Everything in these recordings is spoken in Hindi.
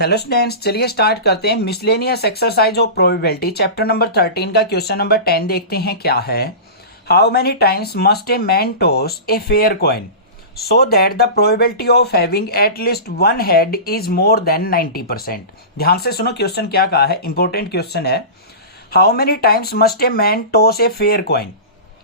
हेलो स्टूडेंट्स, चलिए स्टार्ट करते हैं। Miscellaneous exercise of probability chapter number 13 का क्वेश्चन नंबर 10 देखते हैं क्या है। How many times must a man toss a fair coin so that the probability of having at least one head is more than 90%। ध्यान से सुनो क्वेश्चन क्या कहा है, इंपॉर्टेंट क्वेश्चन है। How many times must a man toss a fair coin,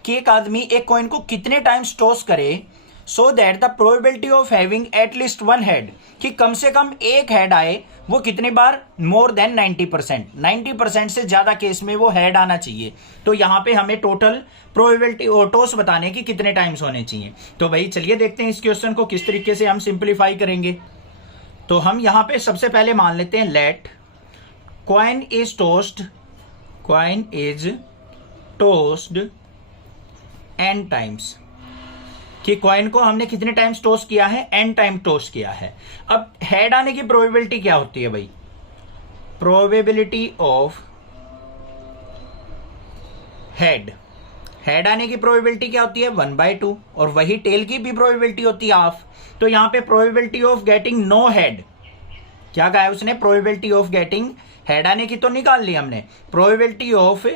कि एक आदमी एक कॉइन को कितने टाइम्स टॉस करे so that the probability of having at least one head, कि कम से कम एक हेड आए, वो कितनी बार, मोर देन 90%। 90% से ज्यादा केस में वो हेड आना चाहिए। तो यहां पे हमें टोटल प्रोबेबिलिटी टॉस बताने की कितने टाइम्स होने चाहिए। तो भाई चलिए देखते हैं इस क्वेश्चन को किस तरीके से हम सिंप्लीफाई करेंगे। तो हम यहां पे सबसे पहले मान लेते हैं let coin is tossed n times, कि कॉइन को हमने कितने टाइम्स टॉस किया है, n टाइम टॉस किया है। अब हेड आने की प्रोबेबिलिटी क्या होती है भाई, प्रोबेबिलिटी ऑफ हेड आने की प्रोबेबिलिटी क्या होती है 1/2, और वही टेल की भी प्रोबेबिलिटी होती है हाफ। तो यहां पे probability of getting no head, क्या कहा है उसने, प्रोबेबिलिटी ऑफ गेटिंग हेड आने की तो निकाल ली हमने, प्रोबेबिलिटी ऑफ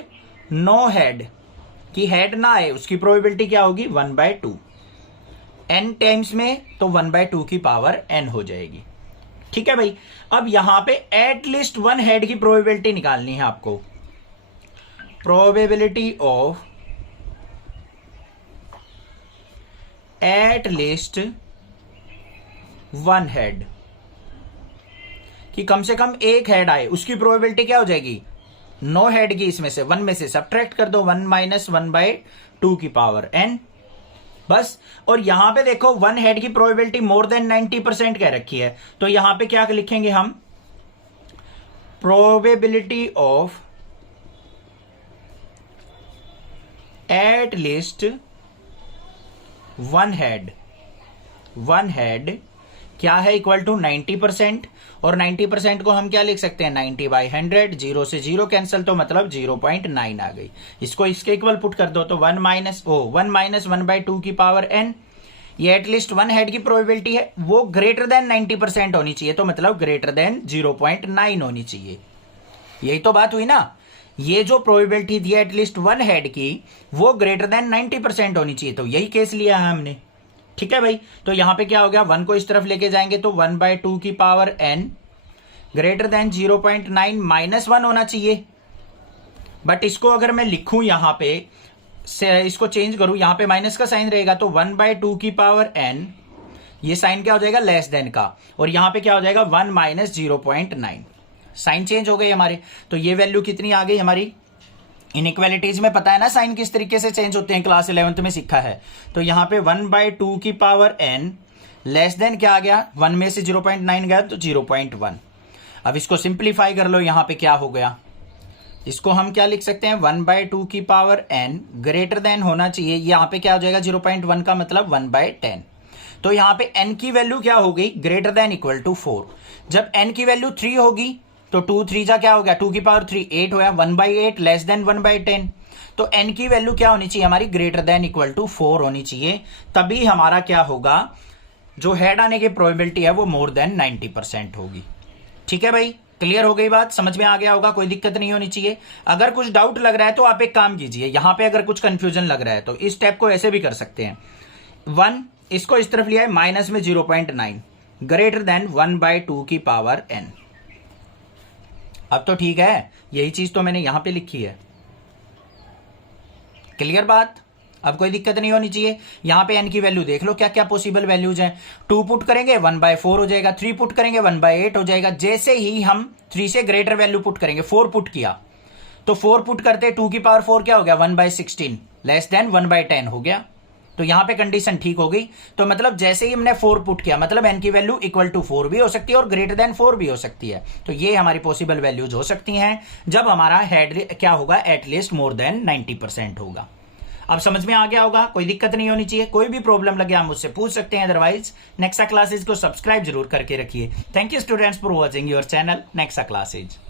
नो हेड, कि हेड ना आए, उसकी प्रोबेबिलिटी क्या होगी 1/2। n टाइम्स में तो 1/2 की पावर n हो जाएगी। ठीक है भाई। अब यहां पे एट लीस्ट वन हेड की प्रोबेबिलिटी निकालनी है आपको। Probability of at least one head, कि कम से कम एक हेड आए, उसकी प्रोबेबिलिटी क्या हो जाएगी, नो हेड की इसमें से वन में से सब्ट्रैक्ट कर दो, 1 - 1/2 की पावर n, बस। और यहां पे देखो वन हेड की प्रोबेबिलिटी मोर देन 90% कह रखी है। तो यहां पे क्या लिखेंगे हम, probability of at least one head क्या है, इक्वल टू 90%। और 90% को हम क्या लिख सकते हैं, 90/100, 0 से 0 कैंसिल, तो मतलब 0.9 आ गई। इसको इसके इक्वल पुट कर दो तो 1 - 1/2 की पावर n। ये एटलीस्ट वन हेड की प्रोबेबिलिटी है, वो ग्रेटर देन 90% होनी चाहिए, तो मतलब ग्रेटर देन 0.9 होनी चाहिए। यही तो बात हुई ना, ये जो प्रोबेबिलिटी थी एटलीस्ट वन हेड की, वो ग्रेटर देन 90% होनी चाहिए, तो यही केस लिया है हमने। ठीक है भाई। तो यहां पे क्या हो गया, 1 को इस तरफ लेके जाएंगे तो 1/2 की पावर n ग्रेटर देन 0.9 -1 होना चाहिए। बट इसको अगर मैं लिखूं यहां पे से, इसको चेंज करूं, यहां पे माइनस का साइन रहेगा, तो 1/2 की पावर n, ये साइन क्या हो जाएगा, लेस देन का, और यहां पे क्या हो जाएगा 1 - 0.9, साइन चेंज हो गई हमारे। तो ये वैल्यू कितनी आ गई हमारी, इनइक्वालिटीज में पता है ना साइन किस तरीके से चेंज होते हैं, क्लास 11th में सीखा है। तो यहां पे 1/2 की पावर n लेस देन क्या आ गया, 1 में से 0.9 गया तो 0.1। अब इसको सिंप्लीफाई कर लो, यहां पे क्या हो गया, इसको हम क्या लिख सकते हैं, 1/2 की पावर n ग्रेटर देन होना चाहिए, यहां पे क्या हो जाएगा 0.1 का मतलब 1/10। तो यहां पे n की वैल्यू क्या हो गई, ग्रेटर देन इक्वल टू 4। जब n की वैल्यू 3 होगी तो 2 3 जा क्या हो गया, 2 की पावर 3 8 हो गया, 1/8 लेस देन 1/10। तो n की वैल्यू क्या होनी चाहिए हमारी, ग्रेटर देन इक्वल टू 4 होनी चाहिए, तभी हमारा क्या होगा, जो हेड आने की प्रोबेबिलिटी है वो मोर देन 90% होगी। ठीक है भाई, क्लियर हो गई बात, समझ में आ गया होगा, कोई दिक्कत नहीं होनी चाहिए। अगर कुछ डाउट लग रहा है तो आप एक काम कीजिए, यहां पे अगर कुछ कंफ्यूजन लग रहा है तो इस स्टेप को ऐसे भी कर सकते हैं, 1 इसको इस तरफ लिया है, माइनस में 0.9 ग्रेटर देन 1/2 की पावर n। अब तो ठीक है, यही चीज तो मैंने यहां पे लिखी है। क्लियर बात, अब कोई दिक्कत नहीं होनी चाहिए। यहां पे n की वैल्यू देख लो क्या क्या पॉसिबल वैल्यूज हैं। 2 पुट करेंगे 1/4 हो जाएगा, 3 पुट करेंगे 1/8 हो जाएगा। जैसे ही हम 3 से ग्रेटर वैल्यू पुट करेंगे, 4 पुट किया तो 4 पुट करते 2 की पावर 4 क्या हो गया, 1/16 लेस देन 1/10 हो गया। तो यहां पे कंडीशन ठीक हो गई। तो मतलब जैसे ही हमने 4 पुट किया, मतलब n की वैल्यू इक्वल टू 4 भी हो सकती है और ग्रेटर देन 4 भी हो सकती है। तो ये हमारी पॉसिबल वैल्यूज हो सकती हैं जब हमारा हेड क्या होगा, एटलीस्ट मोर देन 90% होगा। अब समझ में आ गया होगा, कोई दिक्कत नहीं होनी चाहिए। कोई भी प्रॉब्लम लगे आप मुझसे पूछ सकते हैं, अदरवाइज नेक्सा क्लासेज को सब्सक्राइब जरूर करके रखिए। Thank you students for watching your channel Nexa classes.